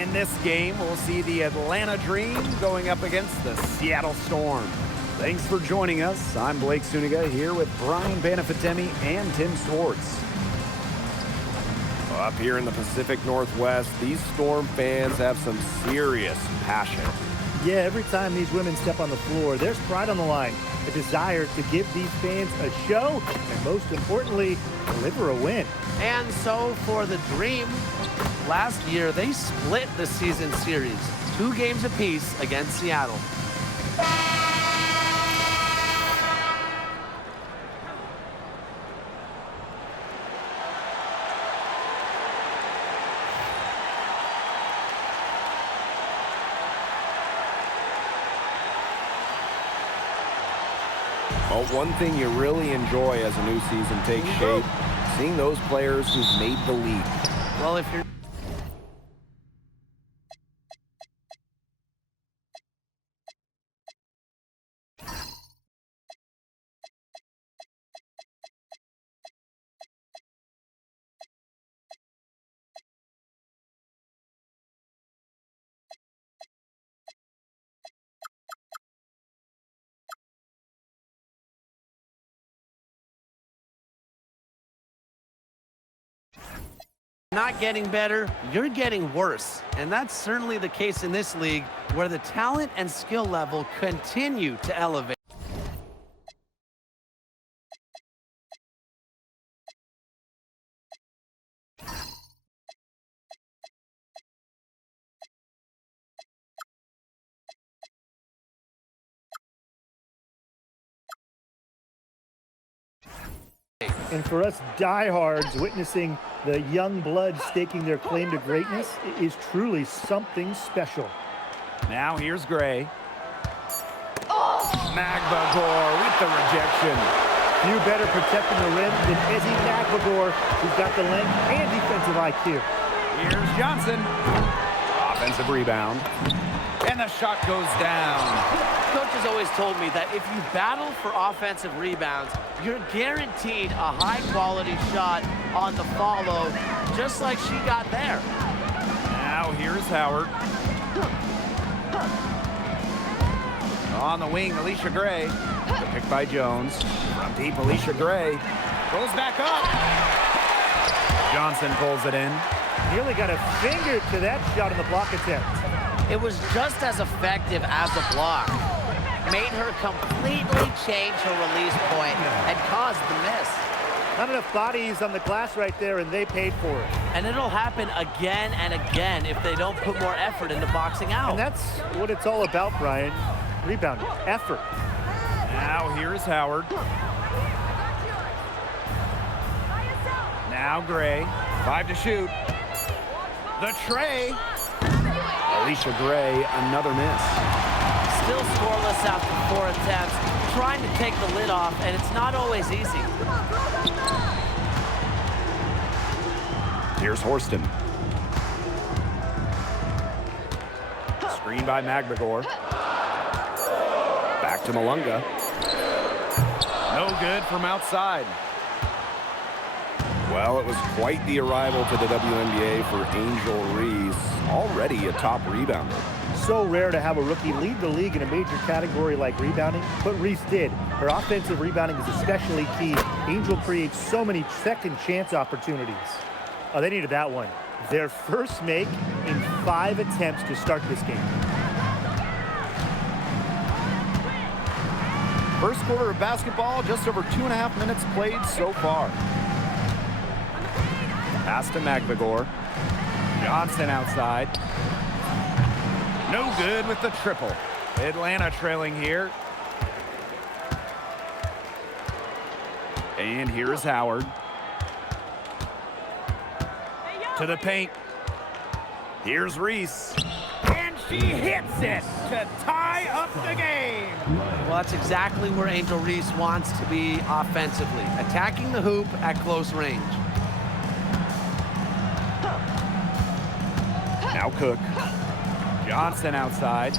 In this game, we'll see the Atlanta Dream going up against the Seattle Storm. Thanks for joining us. I'm Blake Suniga here with Brian Banafitemi and Tim Swartz. Up here in the Pacific Northwest, these Storm fans have some serious passion. Yeah, every time these women step on the floor, there's pride on the line, a desire to give these fans a show, and most importantly, deliver a win. And so for the Dream, last year they split the season series, 2 games apiece against Seattle. Well, one thing you really enjoy as a new season takes shape, seeing those players who've made the leap. Well, if you're not getting better, you're getting worse. And that's certainly the case in this league, where the talent and skill level continue to elevate. And for us diehards, witnessing the young blood staking their claim to greatness is truly something special. Now here's Gray. Magbagor with the rejection. Few better protecting the rim than Ezzy Magbagor, who's got the length and defensive IQ. Here's Johnson. Offensive rebound. And the shot goes down. Coach has always told me that if you battle for offensive rebounds, you're guaranteed a high-quality shot on the follow, just like she got there. Now here's Howard. On the wing, Alicia Gray. The pick by Jones. From deep, Alicia Gray. Goes back up. Johnson pulls it in. Nearly got a finger to that shot on the block attempt. It was just as effective as the block. Made her completely change her release point and caused the miss. Not enough bodies on the glass right there, and they paid for it. And it'll happen again and again if they don't put more effort into boxing out. And that's what it's all about, Brian. Rebounding, effort. Now here's Howard. Now Gray. 5 to shoot. The tray. Alicia Gray, another miss. Still scoreless after 4 attempts, trying to take the lid off, and it's not always easy. Here's Horston. Screen by Magbagor. Back to Malunga. No good from outside. Well, it was quite the arrival to the WNBA for Angel Reese, already a top rebounder. So rare to have a rookie lead the league in a major category like rebounding, but Reese did. Her offensive rebounding is especially key. Angel creates so many second chance opportunities. Oh, they needed that one. Their first make in 5 attempts to start this game. First quarter of basketball, just over 2.5 minutes played so far. Pass to Magbagor. Johnson outside. No good with the triple. Atlanta trailing here. And here's Howard. To the paint. Here's Reese. And she hits it to tie up the game. Well, that's exactly where Angel Reese wants to be offensively, attacking the hoop at close range. Now Cook. Johnson outside.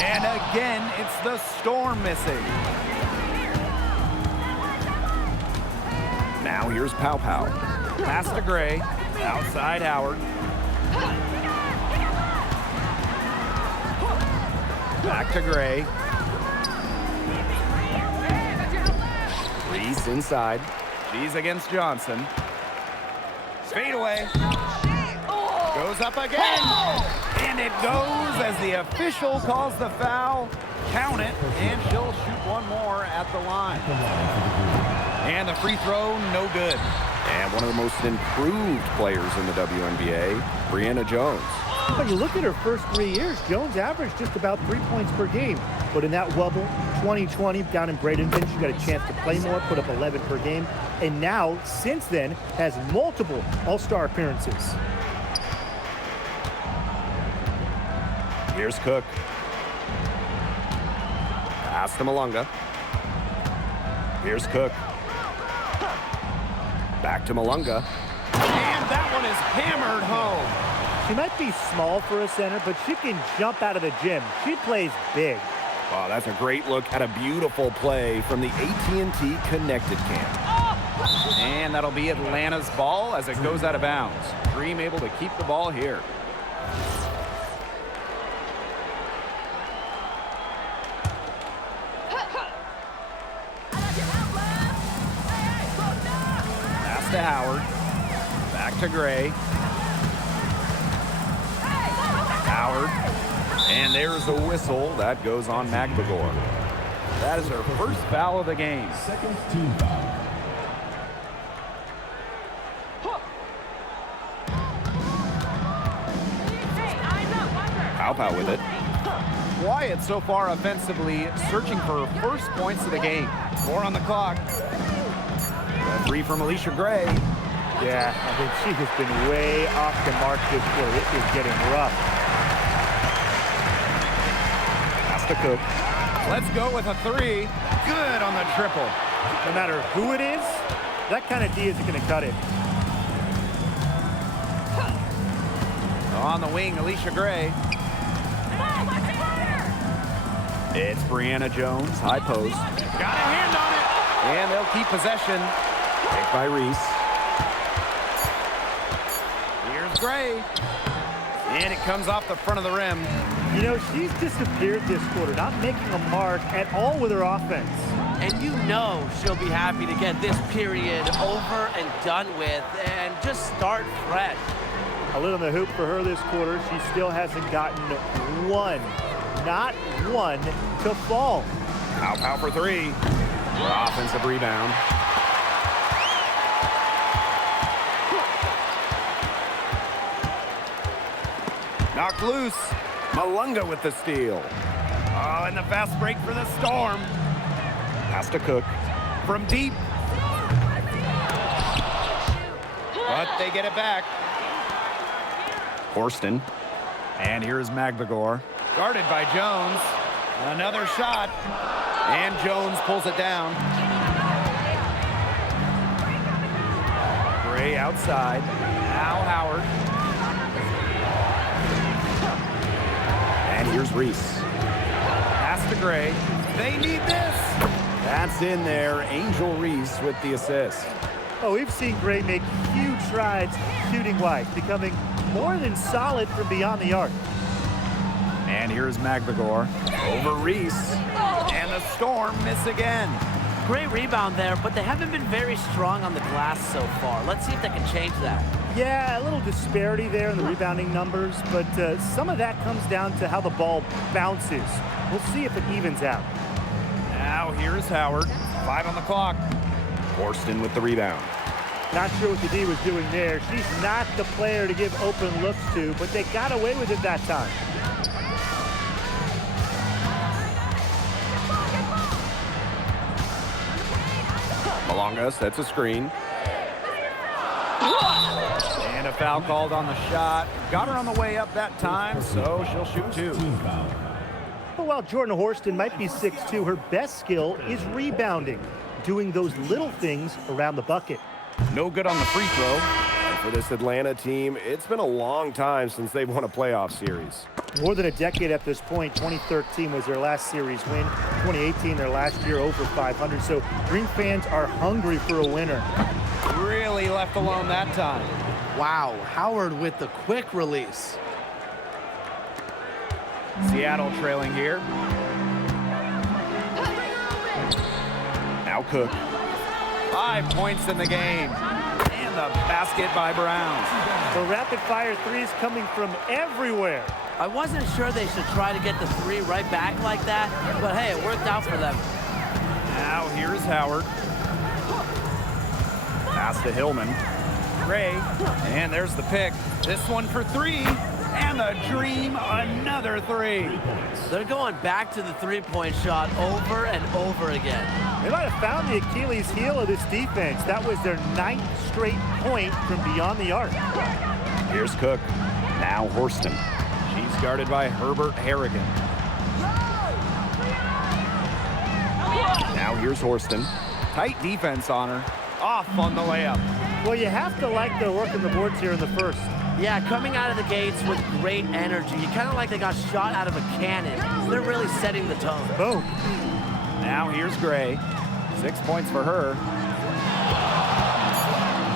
And again, it's the Storm missing. Now here's Pow Pow. Pass to Gray. Outside Howard. Back to Gray. Reese inside. She's against Johnson. Fadeaway. Goes up again. And it goes as the official calls the foul. Count it, and she'll shoot one more at the line. And the free throw, no good. And one of the most improved players in the WNBA, Brianna Jones. But you look at her first 3 years, Jones averaged just about 3 points per game. But in that bubble, 2020, down in Bradenton, she got a chance to play more, put up 11 per game. And now, since then, has multiple All-Star appearances. Here's Cook. Pass to Malunga. Here's Cook. Back to Malunga. And that one is hammered home. She might be small for a center, but she can jump out of the gym. She plays big. Oh, that's a great look at a beautiful play from the AT&T Connected Cam. And that'll be Atlanta's ball as it goes out of bounds. Dream able to keep the ball here. Pass to Howard. Back to Gray. Howard. And there's a whistle. That goes on Magbagor. That is her first foul of the game. Second team foul. Pow with it. Wyatt so far offensively searching for her first points of the game. 4 on the clock. A 3 from Alicia Gray. Yeah, I mean, she has been way off the mark this quarter. It is getting rough. Pass to Cook. Let's go with a 3. Good on the triple. No matter who it is, that kind of D isn't going to cut it. On the wing, Alicia Gray. It's Brianna Jones, high post. Got a hand on it. And they'll keep possession. Picked by Reese. Here's Gray. And it comes off the front of the rim. You know, she's disappeared this quarter, not making a mark at all with her offense. And you know she'll be happy to get this period over and done with and just start fresh. A little in the hoop for her this quarter. She still hasn't gotten one, not one, to fall. Pow for 3. Offensive rebound. Knocked loose. Malunga with the steal. Oh, and the fast break for the Storm. Pass to Cook. From deep. But they get it back. Horston. And here's Magbagor. Guarded by Jones. Another shot. And Jones pulls it down. Gray outside. Now Howard. And here's Reese. Pass to Gray. They need this. That's in there. Angel Reese with the assist. Oh, we've seen Gray make huge strides shooting wide, becoming more than solid from beyond the arc. And here's Magbagor. Over Reese. And the Storm miss again. Great rebound there, but they haven't been very strong on the glass so far. Let's see if they can change that. Yeah, a little disparity there in the rebounding numbers, but some of that comes down to how the ball bounces. We'll see if it evens out. Now here's Howard. 5 on the clock. Horston with the rebound. Not sure what the D was doing there. She's not the player to give open looks to, but they got away with it that time. Malunga sets a screen. And a foul called on the shot. Got her on the way up that time, so she'll shoot 2. Team foul. But while Jordan Horston might be 6'2", her best skill is rebounding, doing those little things around the bucket. No good on the free throw. And for this Atlanta team, it's been a long time since they've won a playoff series. More than a decade at this point. 2013 was their last series win. 2018, their last year over 500. So Dream fans are hungry for a winner. Really left alone that time. Wow, Howard with the quick release. Seattle trailing here. Now Cook. 5 points in the game. And the basket by Brown. The rapid-fire threes coming from everywhere. I wasn't sure they should try to get the three right back like that, but hey, it worked out for them. Now here's Howard. Pass to Hillman. Gray, and there's the pick. This one for three, and the Dream, another three. They're going back to the three-point shot over and over again. They might have found the Achilles heel of this defense. That was their 9th straight point from beyond the arc. Here's Cook. Now Horston. She's guarded by Herbert Harrigan. Now here's Horston. Tight defense on her. Off on the layup. Well, you have to like their work on the boards here in the first. Yeah, coming out of the gates with great energy. Kind of like they got shot out of a cannon. They're really setting the tone. Boom. Now here's Gray. 6 points for her.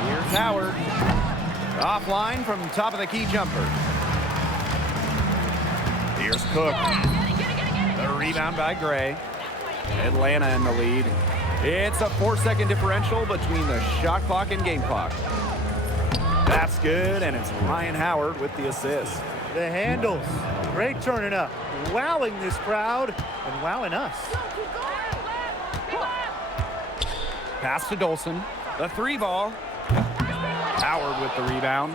Here's Howard. Offline from top of the key jumper. Here's Cook. The rebound by Gray. Atlanta in the lead. It's a 4-second differential between the shot clock and game clock. That's good, and it's Ryan Howard with the assist. The handles. Great turning up. Wowing this crowd and wowing us. Pass to Dolson. The three ball. Howard with the rebound.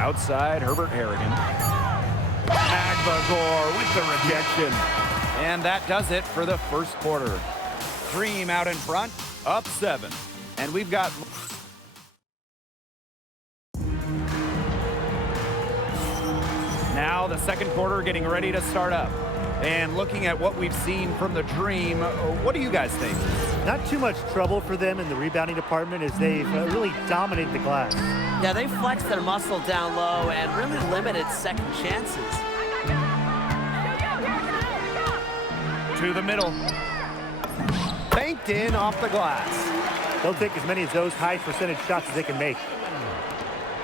Outside, Herbert Harrigan. Agbagor with the rejection. And that does it for the first quarter. Dream out in front, up 7. And we've got... Now the second quarter getting ready to start up. And looking at what we've seen from the Dream, what do you guys think? Not too much trouble for them in the rebounding department as they've really dominated the glass. Yeah, they flexed their muscle down low and really limited second chances. To the middle. Banked in off the glass. They'll take as many of those high percentage shots as they can make.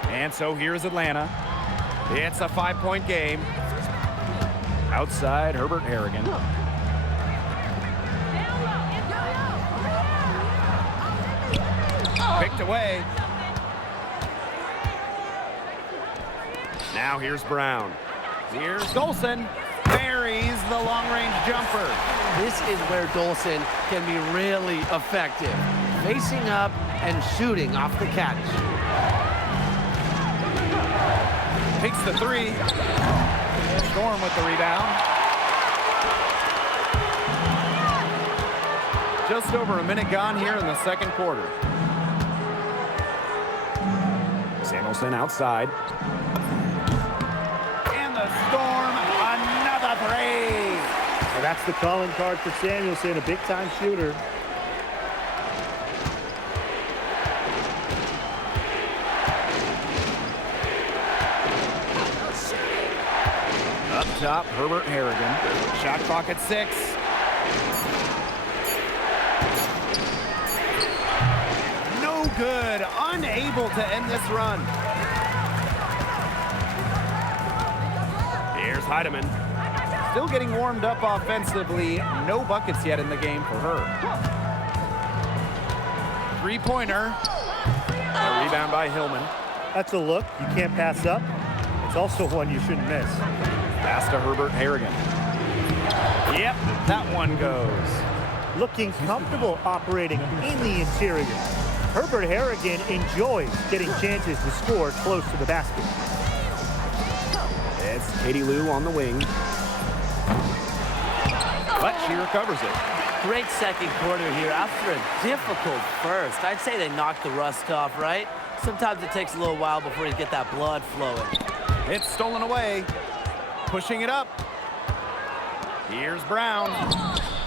And so here's Atlanta. It's a 5-point game. Outside, Herbert Harrigan. Picked away. Now here's Brown. Here's Dolson. Buries the long-range jumper. This is where Dolson can be really effective. Facing up and shooting off the catch. Takes the three. Strom with the rebound. Just over a minute gone here in the second quarter. Samuelson outside. And the Storm, another three. Well, that's the calling card for Samuelson, a big-time shooter. Up top, Herbert Harrigan. Shot clock at 6. No good. Unable to end this run. Here's Heidemann. Still getting warmed up offensively. No buckets yet in the game for her. Three-pointer. A rebound by Hillman. That's a look you can't pass up. It's also one you shouldn't miss. Pass to Herbert Harrigan. Yep, that one goes. Looking comfortable operating in the interior. Herbert Harrigan enjoys getting chances to score close to the basket. It's Katie Lou on the wing. But she recovers it. Great second quarter here after a difficult first. I'd say they knocked the rust off, right? Sometimes it takes a little while before you get that blood flowing. It's stolen away. Pushing it up. Here's Brown.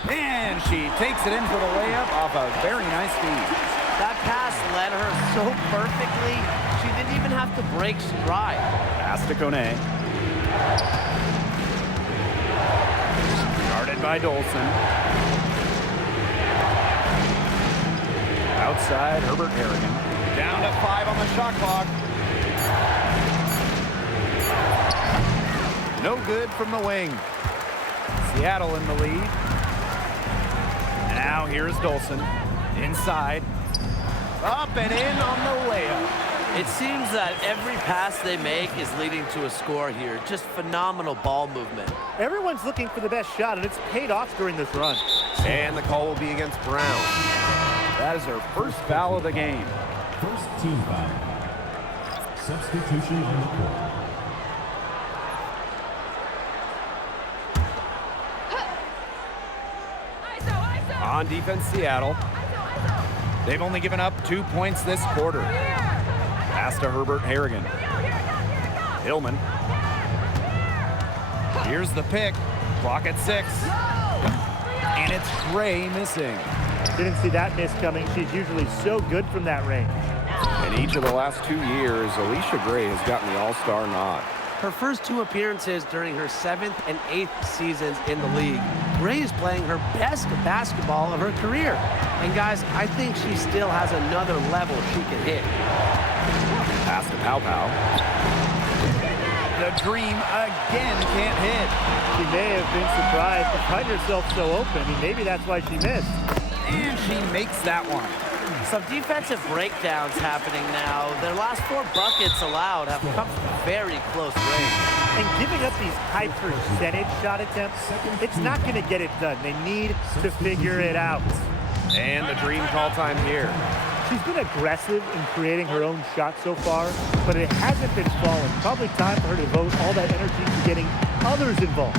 And she takes it in for the layup off a very nice feed. That pass led her so perfectly, she didn't even have to break stride. Pass to Kone. Guarded by Dolson. side, Herbert Harrigan. Down to 5 on the shot clock. No good from the wing. Seattle in the lead. Now here's Dolson. Inside. Up and in on the layup. It seems that every pass they make is leading to a score here. Just phenomenal ball movement. Everyone's looking for the best shot, and it's paid off during this run. And the call will be against Brown. That is her first foul of the game. First team foul. Substitution on the court. On defense, Seattle. They've only given up 2 points this quarter. Pass to Herbert Harrigan. Hillman. Here's the pick. Clock at 6. And it's Gray missing. Didn't see that miss coming. She's usually so good from that range. In each of the last 2 years, Alicia Gray has gotten the All-Star nod. Her first 2 appearances during her 7th and 8th seasons in the league. Gray is playing her best basketball of her career. And guys, I think she still has another level she can hit. Pass to Pow Pow. The Dream again can't hit. She may have been surprised to find herself so open, and maybe that's why she missed. And she makes that one. Some defensive breakdowns happening now. Their last 4 buckets allowed have come from very close range. And giving up these high percentage shot attempts, it's not going to get it done. They need to figure it out. And the Dream call time here. She's been aggressive in creating her own shot so far, but it hasn't been falling. Probably time for her to devote all that energy to getting others involved.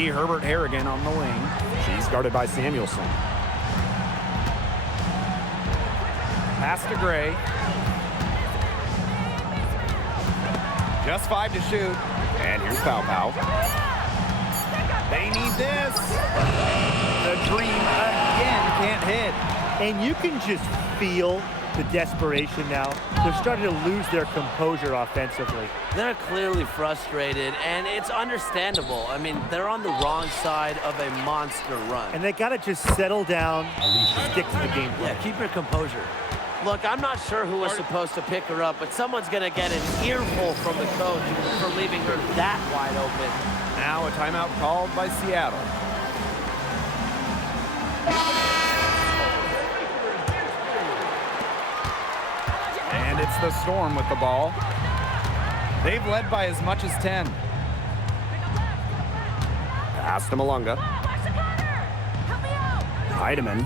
Herbert Harrigan on the wing. She's guarded by Samuelson. Pass to Gray. Just 5 to shoot. And here's Pow Pow. They need this. The Dream again can't hit. And you can just feel the desperation now. They're starting to lose their composure offensively. They're clearly frustrated, and it's understandable. I mean, they're on the wrong side of a monster run. And they got to just settle down, stick to the game plan. Yeah, keep your composure. Look, I'm not sure who was supposed to pick her up, but someone's going to get an earful from the coach for leaving her that wide open. Now a timeout called by Seattle. And it's the Storm with the ball. They've led by as much as 10. Pass to Malunga. Heidemann.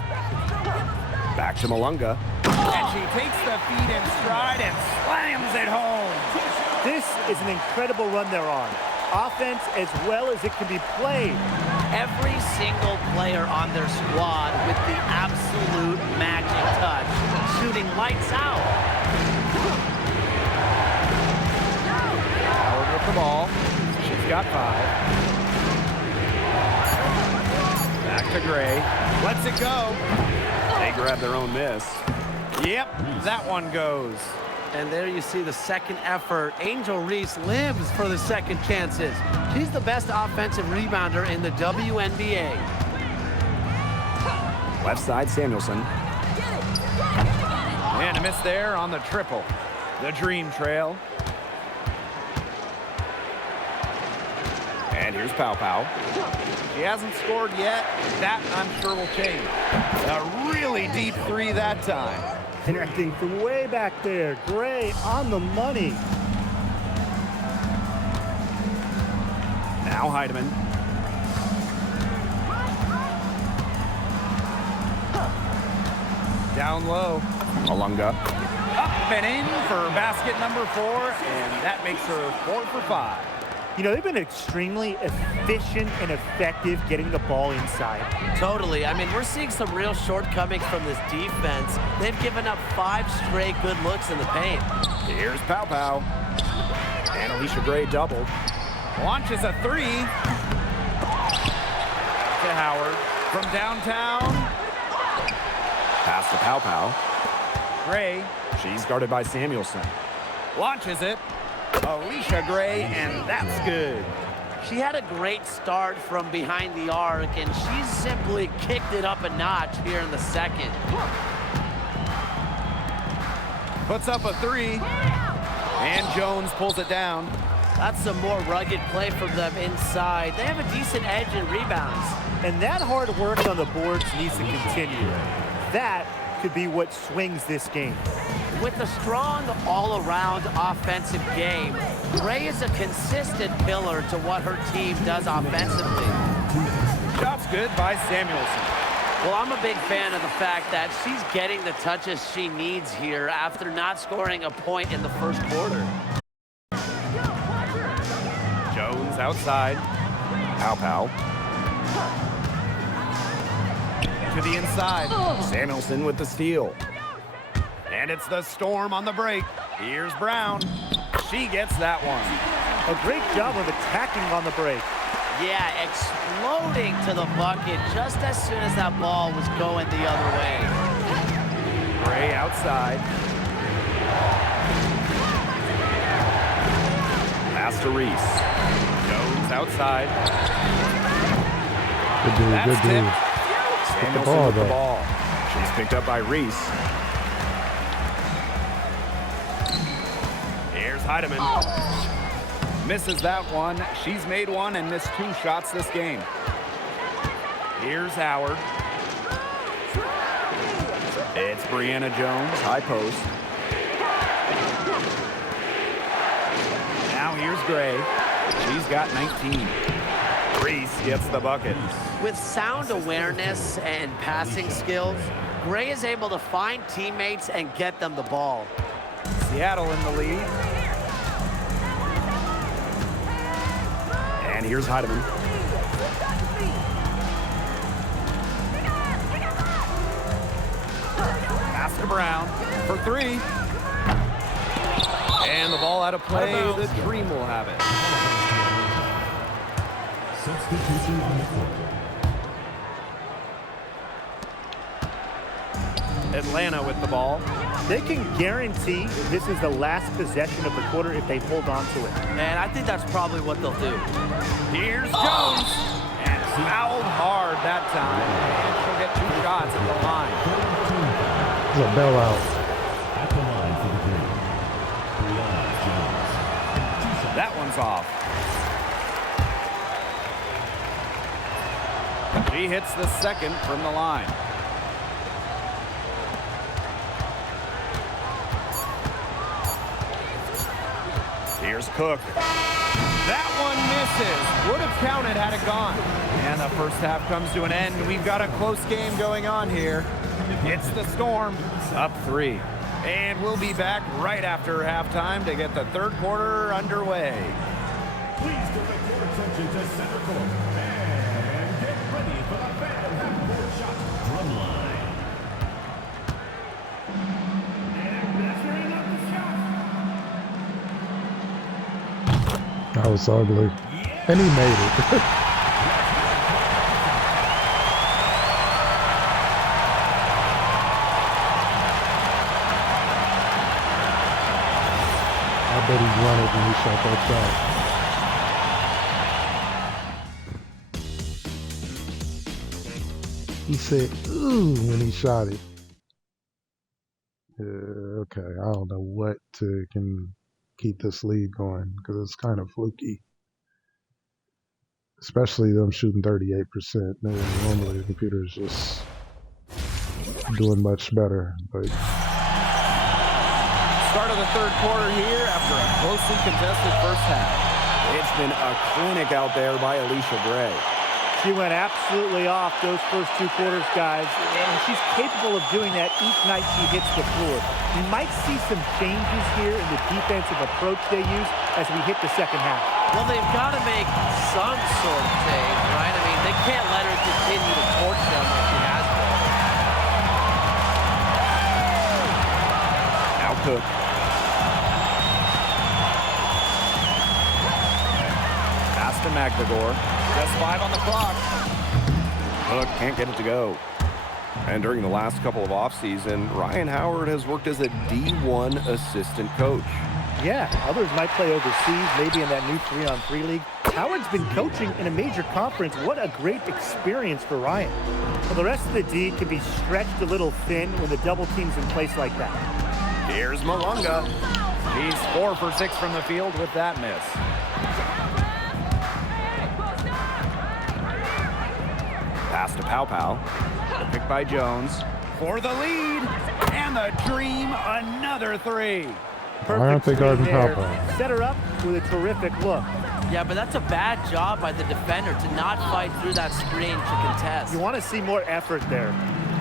Back to Malunga. And she takes the feet in stride and slams it home. This is an incredible run they're on. Offense as well as it can be played. Every single player on their squad with the absolute magic touch, shooting lights out. Howard with the ball. She's got 5. Back to Gray. Lets it go. They grab their own miss. Yep, that one goes. And there you see the second effort. Angel Reese lives for the second chances. She's the best offensive rebounder in the WNBA. Left side, Samuelson. And a miss there on the triple. The Dream trail. And here's Pow Pow. She hasn't scored yet. That, I'm sure, will change. A really deep 3 that time. Connecting from way back there. Gray on the money. Now Heidemann. Down low. Malunga. Up and in for basket number 4, and that makes her 4 for 5. You know, they've been extremely efficient and effective getting the ball inside. Totally. I mean, we're seeing some real shortcomings from this defense. They've given up 5 straight good looks in the paint. Here's Pow Pow. And Alicia Gray doubled. Launches a 3. To Howard from downtown. Pass to Pow Pow. Gray She's guarded by Samuelson. launches it. Alicia Gray, and that's good. She had a great start from behind the arc, and she's simply kicked it up a notch here in the second. Puts up a 3. And Jones pulls it down. That's some more rugged play from them inside. They have a decent edge in rebounds. And that hard work on the boards needs to continue. That could be what swings this game. With a strong all-around offensive game, Gray is a consistent pillar to what her team does offensively. Shot's good by Samuelson. Well, I'm a big fan of the fact that she's getting the touches she needs here after not scoring a point in the first quarter. Jones outside. Pow Pow. To the inside. Samuelson with the steal. And it's the Storm on the break. Here's Brown. She gets that one. A great job of attacking on the break. Yeah, exploding to the bucket just as soon as that ball was going the other way. Gray outside. Pass to Reese. Jones outside. Good dude, That's good dude. tipped. Samuelson ball, with the though. ball. She's picked up by Reese. Here's Heidemann. Misses that one. She's made one and missed 2 shots this game. Here's Howard. It's Brianna Jones, high post. Now here's Gray. She's got 19. Reese gets the bucket. With sound awareness and passing skills, Gray is able to find teammates and get them the ball. Seattle in the lead. And here's Heidemann. Pass to Brown for 3. And the ball out of play. The Dream will have it. Substitution on the court. Atlanta with the ball. They can guarantee this is the last possession of the quarter if they hold on to it. And I think that's probably what they'll do. Here's Jones. And fouled hard that time. And she'll get 2 shots at the line. It's a bailout. At the line for the three. Brianna Jones. 2 shots. That one's off. She hits the second from the line. Here's Cook. That one misses. Would have counted had it gone. And the first half comes to an end. We've got a close game going on here. It's the Storm, up 3. And we'll be back right after halftime to get the third quarter underway. Please direct your attention to center court and get ready for the fan half-court shot drum line. And that's where he knocked the shot. That was ugly. And he made it. I bet he wanted when he shot that shot. He said, ooh, when he shot it. Okay, I don't know what can keep this lead going because it's kind of fluky. Especially them shooting 38%. Normally the computer is just doing much better. But Start of the third quarter here after a closely contested first half. It's been a clinic out there by Alicia Gray. She went absolutely off those first 2 quarters, guys, and she's capable of doing that each night she hits the floor. We might see some changes here in the defensive approach they use as we hit the second half. Well, they've got to make some sort of change, right? I mean, they can't let her continue to torch them like she has been. Now Cook. Pass to McGregor. Just 5 on the clock. Cook can't get it to go. And during the last couple of offseason, Ryan Howard has worked as a D1 assistant coach. Yeah, others might play overseas, maybe in that new 3-on-3 league. Howard's been coaching in a major conference. What a great experience for Ryan. Well, the rest of the D can be stretched a little thin when the double team's in place like that. Here's Malunga. He's 4 for 6 from the field with that miss. Pass to Pow Pow. Picked by Jones for the lead, and the Dream another 3. Why aren't they guarding there. Papa? Set her up with a terrific look. Yeah, but that's a bad job by the defender to not fight through that screen to contest. You want to see more effort there.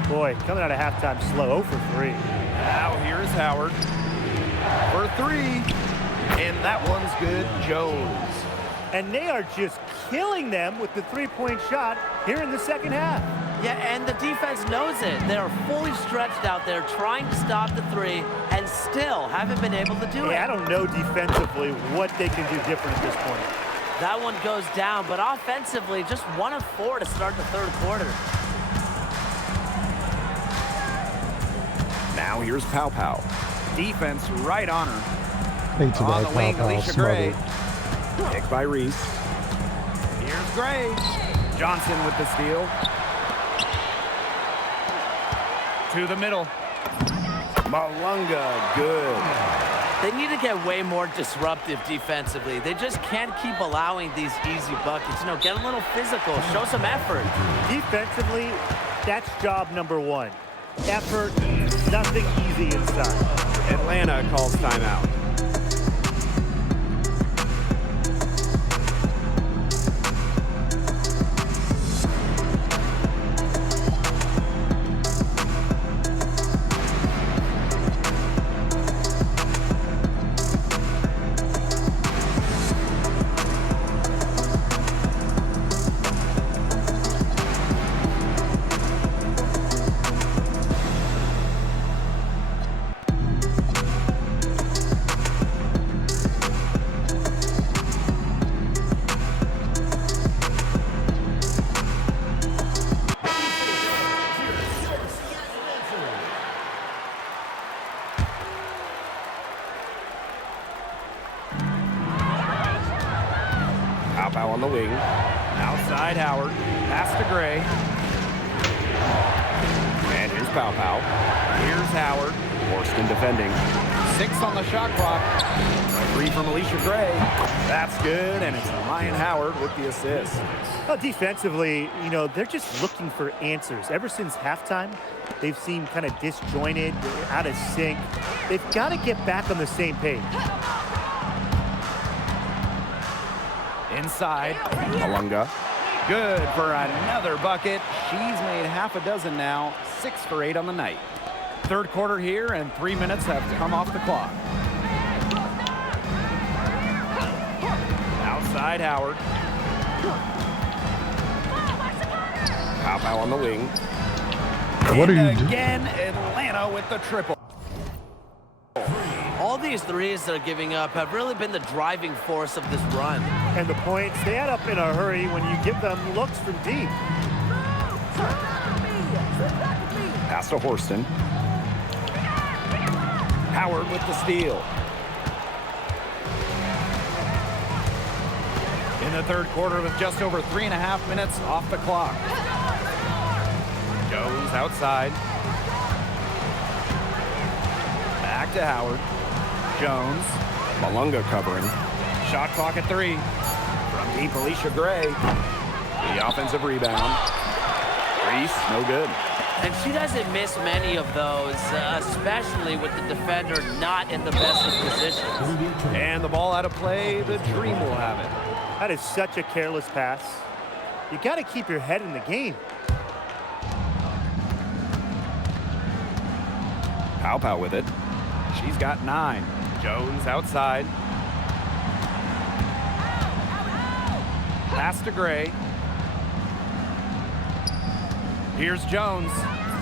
Boy, coming out of halftime slow, 0 for 3. Now here's Howard for 3, and that one's good. Jones. And they are just killing them with the 3-point shot here in the second half. Yeah, and the defense knows it. They are fully stretched out there trying to stop the 3 and still haven't been able to do it. I don't know defensively what they can do different at this point. That one goes down, but offensively, just 1 of 4 to start the third quarter. Now here's Pow Pow. Defense right on her. Hate to On that the wing, Papa Alicia Gray. smothered. Picked by Reese. Here's Gray. Johnson with the steal. To the middle. Malunga, good. They need to get way more disruptive defensively. They just can't keep allowing these easy buckets. You know, get a little physical, show some effort. Defensively, that's job number 1. Effort, nothing easy inside. Atlanta calls timeout. Pow on the wing. Outside Howard. Pass to Gray. And here's Pow Pow. Here's Howard. Worston defending. 6 on the shot clock. A 3 from Alicia Gray. That's good, and it's Ryan Howard with the assist. Well, defensively, you know, they're just looking for answers. Ever since halftime, they've seemed kind of disjointed, out of sync. They've got to get back on the same page. Inside. Malunga. Good for another bucket. She's made half a dozen now. 6 for 8 on the night. Third quarter here, and 3 minutes have come off the clock. Outside Howard. Pow Pow on the wing. What are you And doing? again, Atlanta with the triple. All these threes they're giving up have really been the driving force of this run. And the points, they add up in a hurry when you give them looks from deep. Pass to Horston. Howard with the steal. In the third quarter with just over 3.5 minutes off the clock. Jones outside. Back to Howard. Jones. Malunga covering. Shot clock at 3. From deep, Alicia Gray. The offensive rebound. Reese, no good. And she doesn't miss many of those, especially with the defender not in the best of positions. And the ball out of play. The Dream will have it. That is such a careless pass. You got to keep your head in the game. Pow with it. She's got 9. Jones outside. Pass to Gray. Here's Jones.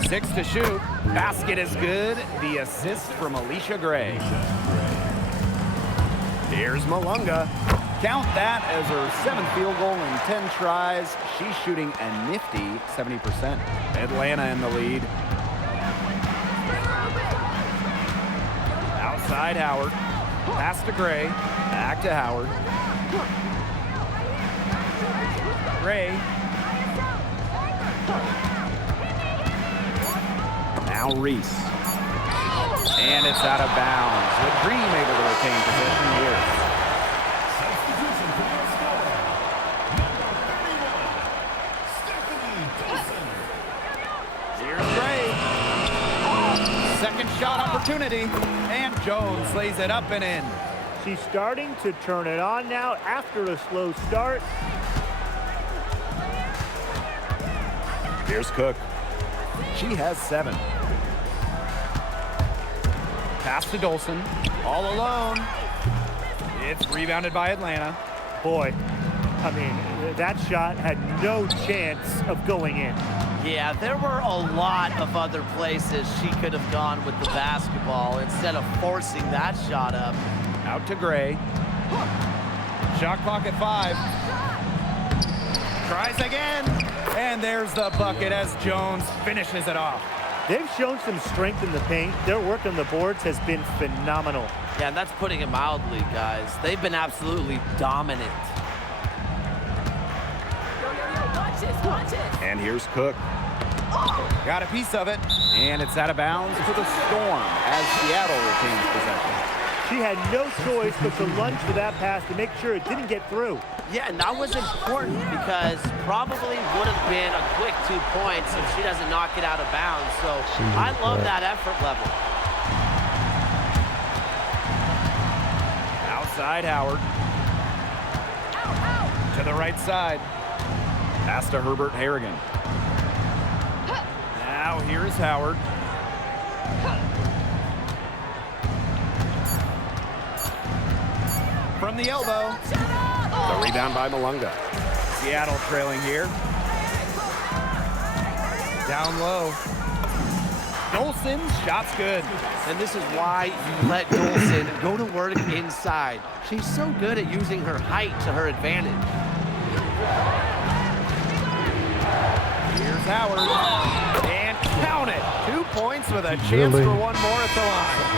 6 to shoot. Basket is good. The assist from Alicia Gray. Here's Malunga. Count that as her 7th field goal in 10 tries. She's shooting a nifty 70%. Atlanta in the lead. Outside Howard. Pass to Gray. Back to Howard. Gray. Now Reese. And it's out of bounds. The Dream able to retain possession here. Substitution for your scorer. Number 31, Stephanie Dawson. Here's Gray. Second shot opportunity. And Jones lays it up and in. She's starting to turn it on now after a slow start. Here's Cook. She has 7. Pass to Dolson. All alone. It's rebounded by Atlanta. Boy, I mean, that shot had no chance of going in. Yeah, there were a lot of other places she could have gone with the basketball instead of forcing that shot up. Out to Gray. Shot clock at 5. Tries again. And there's the bucket as Jones finishes it off. They've shown some strength in the paint. Their work on the boards has been phenomenal. Yeah, and that's putting it mildly, guys. They've been absolutely dominant. Watch it. And here's Cook. Got a piece of it. And it's out of bounds to the Storm as Seattle retains possession. She had no choice but to lunge for that pass to make sure it didn't get through. Yeah, and that was important because probably would have been a quick 2 points if she doesn't knock it out of bounds. So I love that effort level. Outside Howard. To the right side. Pass to Herbert Harrigan. Now here's Howard. From the elbow. The rebound by Malunga. Seattle trailing here. Down low. Dolson's shot's good. And this is why you let Dolson go to work inside. She's so good at using her height to her advantage. Here's Howard. And count it. 2 points with a chance for one more at the line.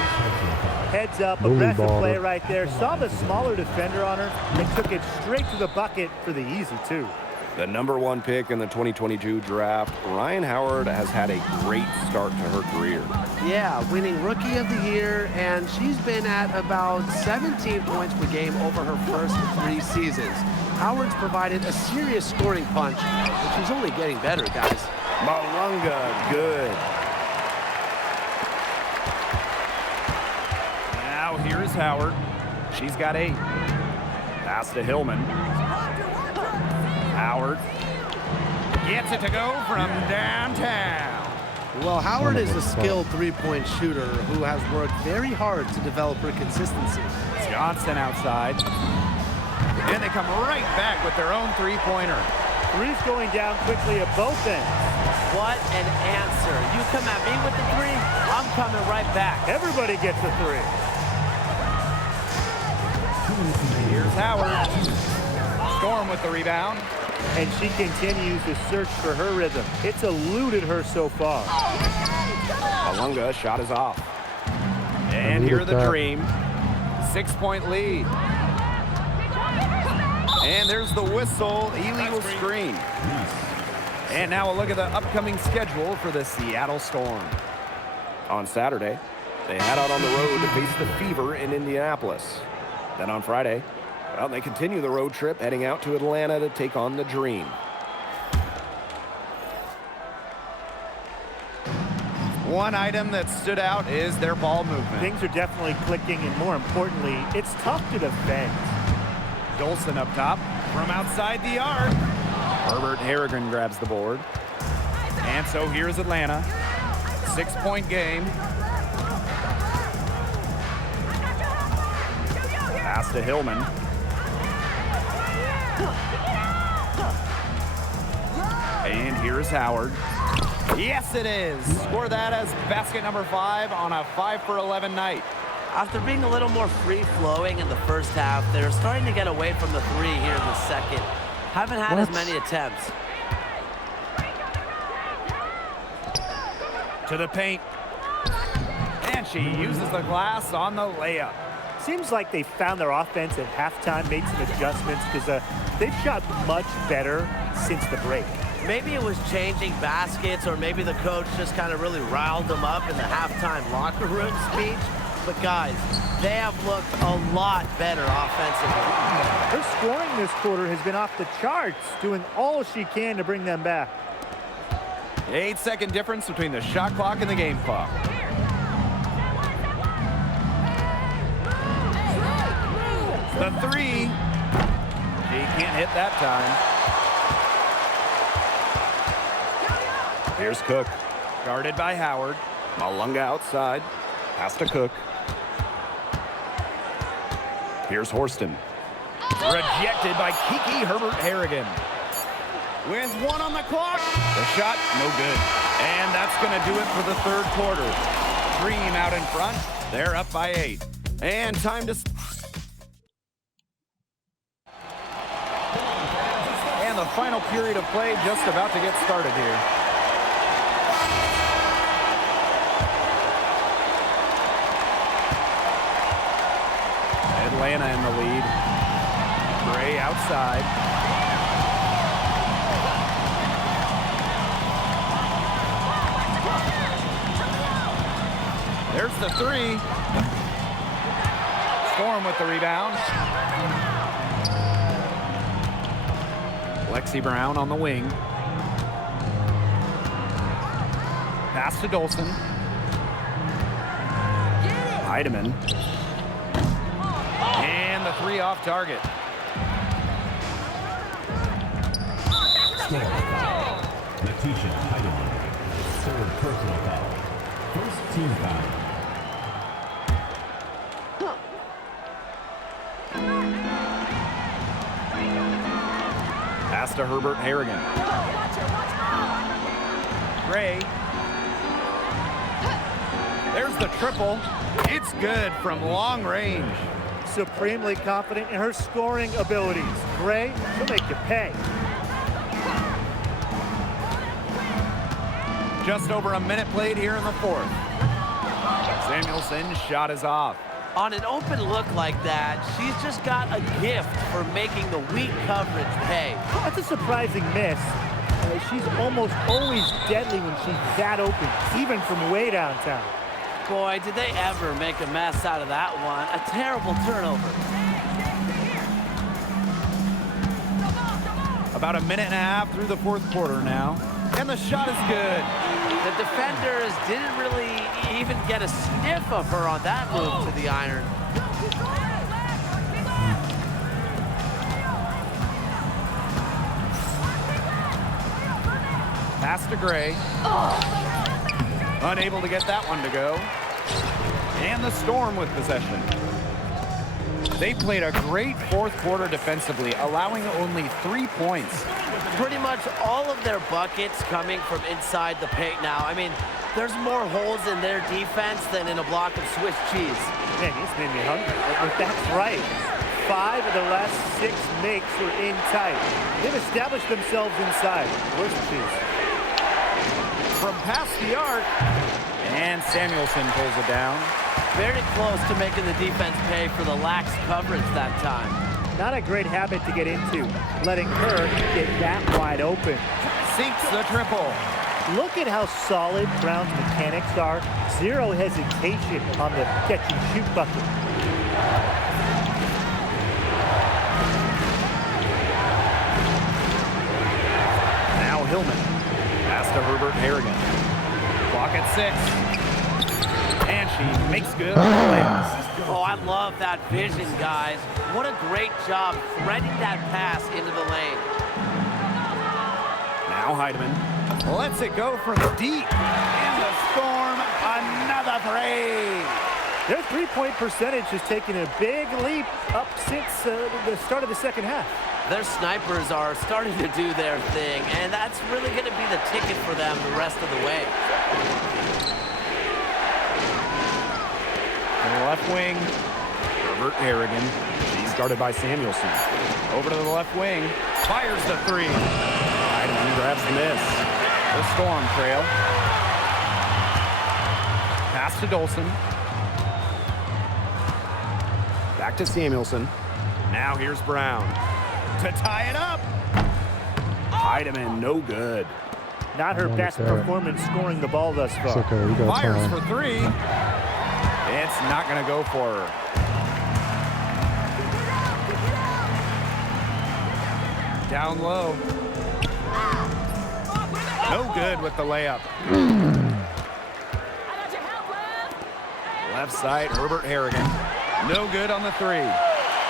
Heads up, Bully aggressive ball. play right there. Saw the smaller defender on her and took it straight to the bucket for the easy 2. The number 1 pick in the 2022 draft, Ryan Howard has had a great start to her career. Yeah, winning Rookie of the Year, and she's been at about 17 points per game over her first 3 seasons. Howard's provided a serious scoring punch, and she's only getting better, guys. Malunga, good. Now here's Howard. She's got 8. Pass to Hillman. Howard gets it to go from downtown. Well, Howard is a skilled three-point shooter who has worked very hard to develop her consistency. Johnson outside. And they come right back with their own three-pointer. 3's going down quickly at both ends. What an answer. You come at me with the 3, I'm coming right back. Everybody gets a 3. Here's Howard. Storm with the rebound. And she continues to search for her rhythm. It's eluded her so far. Malunga shot is off. And here the Dream. 6-point lead. And there's the whistle, illegal screen. And now a look at the upcoming schedule for the Seattle Storm. On Saturday, they head out on the road to face the Fever in Indianapolis. Then on Friday, well, they continue the road trip heading out to Atlanta to take on the Dream. One item that stood out is their ball movement. Things are definitely clicking, and more importantly, it's tough to defend. Dolson up top from outside the arc. Herbert Harrigan grabs the board. And so here's Atlanta. 6-point game. Pass to Hillman. And here's Howard. Yes, it is. Score that as basket number 5 on a 5 for 11 night. After being a little more free-flowing in the first half, they're starting to get away from the three here in the second. Haven't had as many attempts. To the paint. And she uses the glass on the layup. Seems like they found their offense at halftime, made some adjustments because they've shot much better since the break. Maybe it was changing baskets, or maybe the coach just kind of really riled them up in the halftime locker room speech. But guys, they have looked a lot better offensively. Her scoring this quarter has been off the charts, doing all she can to bring them back. 8-second difference between the shot clock and the game clock. The three. She can't hit that time. Here's Cook. Guarded by Howard. Malunga outside. Pass to Cook. Here's Horston. Rejected by Kiki Herbert Harrigan. With 1 on the clock. The shot, no good. And that's going to do it for the third quarter. Dream out in front. They're up by 8. And time to... And the final period of play just about to get started here. Atlanta in the lead. Gray outside. There's the three. Strom with the rebound. Lexi Brown on the wing. Pass to Dolson. Heidemann. And the three off target. Letitia Heidemann, third personal foul. First team foul. Pass to Herbert Harrigan. Gray. There's the triple. It's good from long range. Supremely confident in her scoring abilities. Gray, she'll make you pay. Just over a minute played here in the fourth. Samuelson's shot is off. On an open look like that, she's just got a gift for making the weak coverage pay. That's a surprising miss. She's almost always deadly when she's that open, even from way downtown. Boy, did they ever make a mess out of that one. A terrible turnover. About a minute and a half through the fourth quarter now. And the shot is good. The defenders didn't really even get a sniff of her on that move to the iron. Pass to Gray. Unable to get that one to go. And the Storm with possession. They played a great fourth quarter defensively, allowing only 3 points. Pretty much all of their buckets coming from inside the paint now. I mean, there's more holes in their defense than in a block of Swiss cheese. Man, this made me hungry. But that's right. 5 of the last 6 makes were in tight. They've established themselves inside. Where's the cheese? From past the arc. And Samuelson pulls it down. Very close to making the defense pay for the lax coverage that time. Not a great habit to get into, letting her get that wide open. Sinks the triple. Look at how solid Brown's mechanics are. Zero hesitation on the catch-and-shoot bucket. Now Hillman. Pass to Herbert Harrigan. Clock at 6. And she makes good on the layups. Oh, I love that vision, guys. What a great job threading that pass into the lane. Now Heidemann. Lets it go from deep. And the Storm, another three. Their three-point percentage has taken a big leap up since the start of the second half. Their snipers are starting to do their thing, and that's really going to be the ticket for them the rest of the way. In the left wing, Herbert Harrigan. He's guarded by Samuelson. Over to the left wing. Fires the three. Heidemann grabs the miss. The Storm trail. Pass to Dolson. Back to Samuelson. Now here's Brown. To tie it up. Heidemann, no good. Not her best performance scoring the ball thus It's far. okay. We got Fires time. for three. It's not going to go for her. Down low. No good with the layup. Left side, Herbert Harrigan. No good on the three.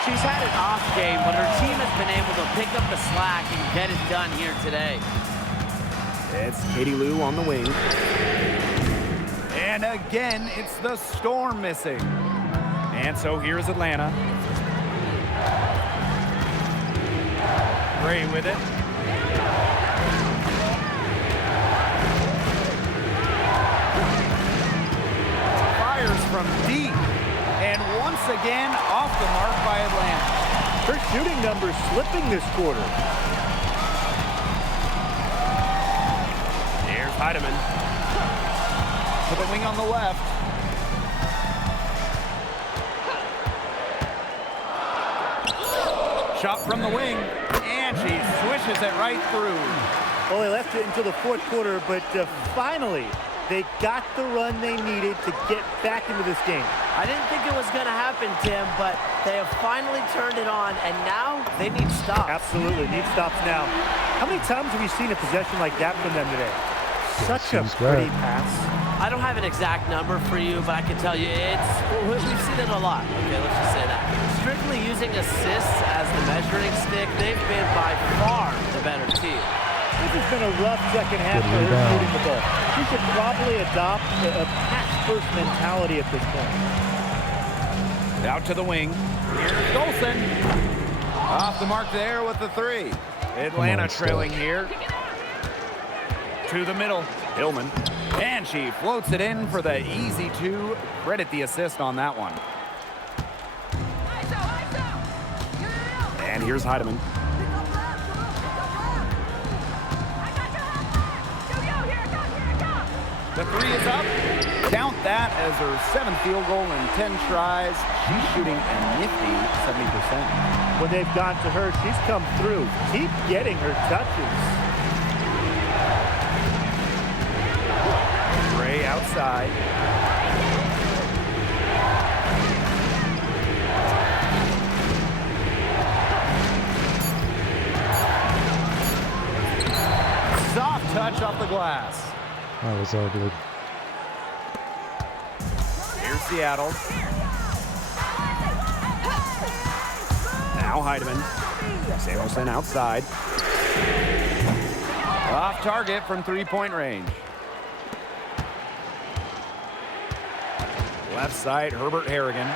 She's had an off game, but her team has been able to pick up the slack and get it done here today. It's Katie Lou on the wing. And again, it's the Storm missing. And so here's Atlanta. Gray with it. Fires from deep. And once again, off the mark by Atlanta. Her shooting numbers slipping this quarter. Here's Heidemann. To the wing on the left. Shot from the wing. And she swishes it right through. Well, they left it until the fourth quarter, but finally, they got the run they needed to get back into this game. I didn't think it was going to happen, Tim, but they have finally turned it on, and now they need stops. Absolutely, need stops now. How many times have you seen a possession like that from them today? Such a seems pretty bad. pass. I don't have an exact number for you, but I can tell you we've seen it a lot. Okay, let's just say that. Strictly using assists as the measuring stick, they've been by far the better team. This has been a rough second half for her shooting the ball. She should probably adopt a pass-first mentality at this point. Out to the wing. Here's Dolson. Off the mark there with the three. Atlanta trailing here. To the middle. Hillman. And she floats it in for the easy two. Credit the assist on that one. And here's Heidemann. The three is up. Count that as her 7th field goal in 10 tries. She's shooting a nifty 70%. When they've gone to her, she's come through. Keep getting her touches. Gray outside. Soft touch off the glass. That was ugly. Here's Seattle. Now Heidemann. Samuelson outside. Off target from three-point range. Left side, Herbert Harrigan.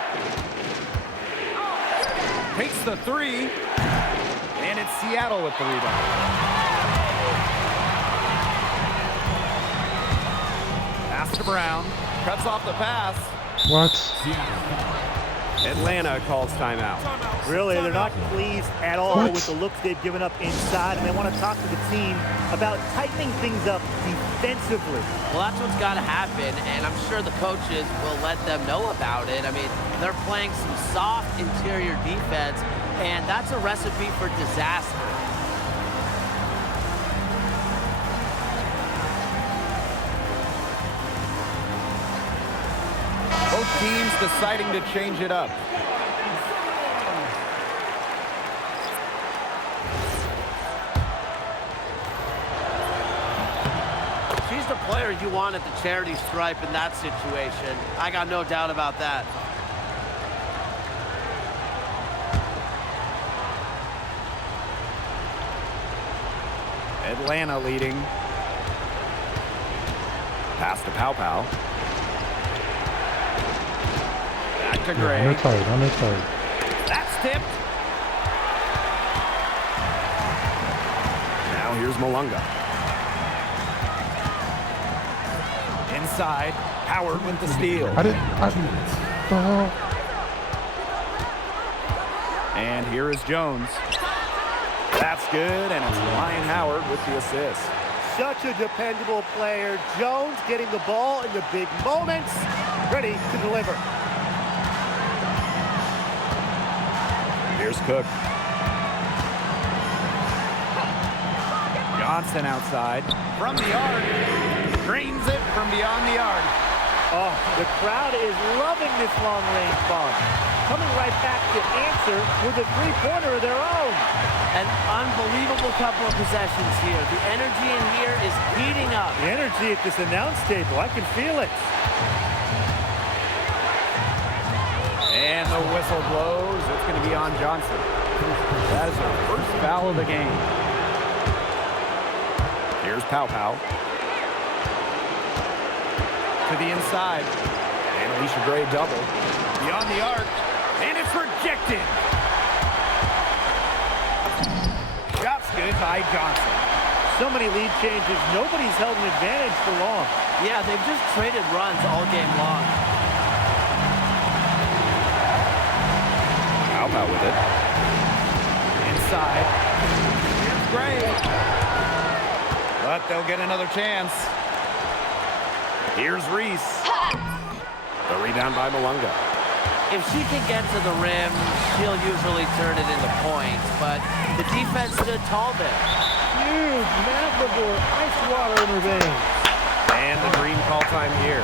Takes the three. And it's Seattle with the rebound. Pass to Brown. Cuts off the pass. What? Atlanta calls timeout. Really, they're not pleased at all What? with the looks they've given up inside, and they want to talk to the team about tightening things up defensively. Well, that's what's got to happen, and I'm sure the coaches will let them know about it. I mean, they're playing some soft interior defense, and that's a recipe for disaster. Both teams deciding to change it up. She's the player you want at the charity stripe in that situation. I got no doubt about that. Atlanta leading. Pass to Pow Pow. Back to Gray. Under tight. That's tipped. Now here's Malunga. Inside. Howard with the steal. And here is Jones. That's good, and it's Ryan Howard with the assist. Such a dependable player. Jones getting the ball in the big moments, ready to deliver. Here's Cook. Johnson outside. From the arc. Drains it from beyond the arc. Oh, the crowd is loving this long-range bomb. Coming right back to answer with a three-pointer of their own. An unbelievable couple of possessions here. The energy in here is heating up. The energy at this announce table, I can feel it. And the whistle blows. It's going to be on Johnson. That is the first foul of the game. Here's Pow Pow. To the inside. And Alicia Gray double. Beyond the arc. And it's rejected. Shot's good by Johnson. So many lead changes. Nobody's held an advantage for long. Yeah, they've just traded runs all game long. Pow Pow with it. Inside. Here's Gray. But they'll get another chance. Here's Reese. The rebound by Malunga. If she can get to the rim, she'll usually turn it into points, but the defense stood tall there. Huge, Macklemore, ice water in her veins. And the Dream call time here.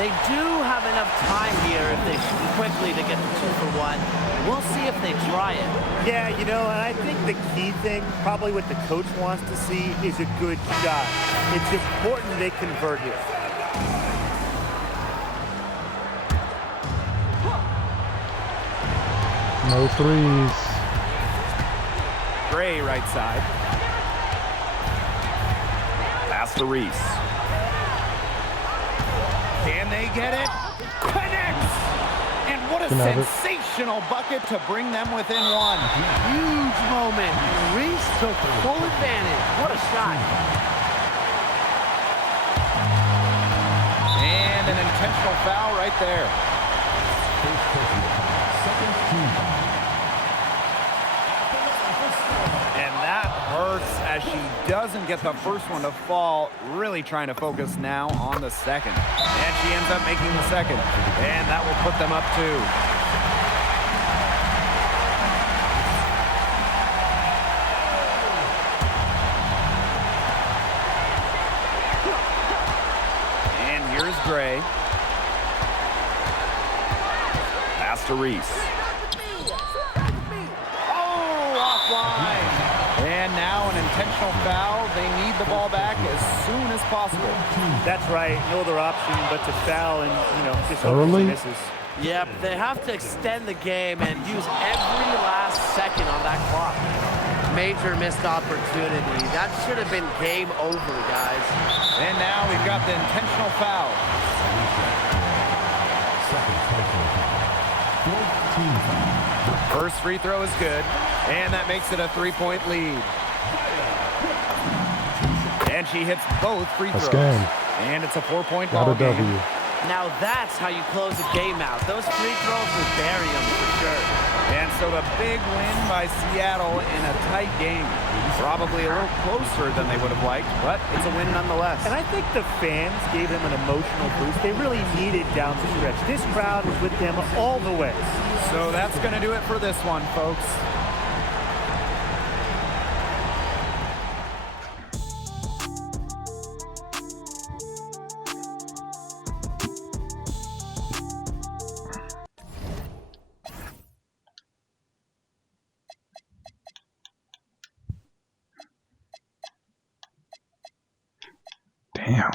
They do have enough time here if they shoot quickly to get the 2-for-1. We'll see if they try it. Yeah, you know, and I think the key thing, probably what the coach wants to see, is a good shot. It's important they convert here. No threes. Gray right side. Pass to Reese. Can they get it? Connects! And what a sensational bucket to bring them within one. Huge moment. Reese took full advantage. What a shot. And an intentional foul right there. And that hurts as she doesn't get the first one to fall. Really trying to focus now on the second. And she ends up making the second. And that will put them up 2. And here's Gray. Pass to Reese. Oh, offline. And now an intentional foul. They need the ball back as soon as possible. That's right. No other option but to foul and, you know, just Early? misses. Yep, they have to extend the game and use every last second on that clock. Major missed opportunity. That should have been game over, guys. And now we've got the intentional foul. First free throw is good, and that makes it a 3-point lead. And she hits both free throws. Game. And it's a 4-point Got ball a W. game. Now that's how you close a game out. Those free throws will bury them for sure. And so the big win by Seattle in a tight game. Probably a little closer than they would have liked, but it's a win nonetheless. And I think the fans gave them an emotional boost. They really needed down the stretch. This crowd was with them all the way. So that's going to do it for this one, folks. Damn.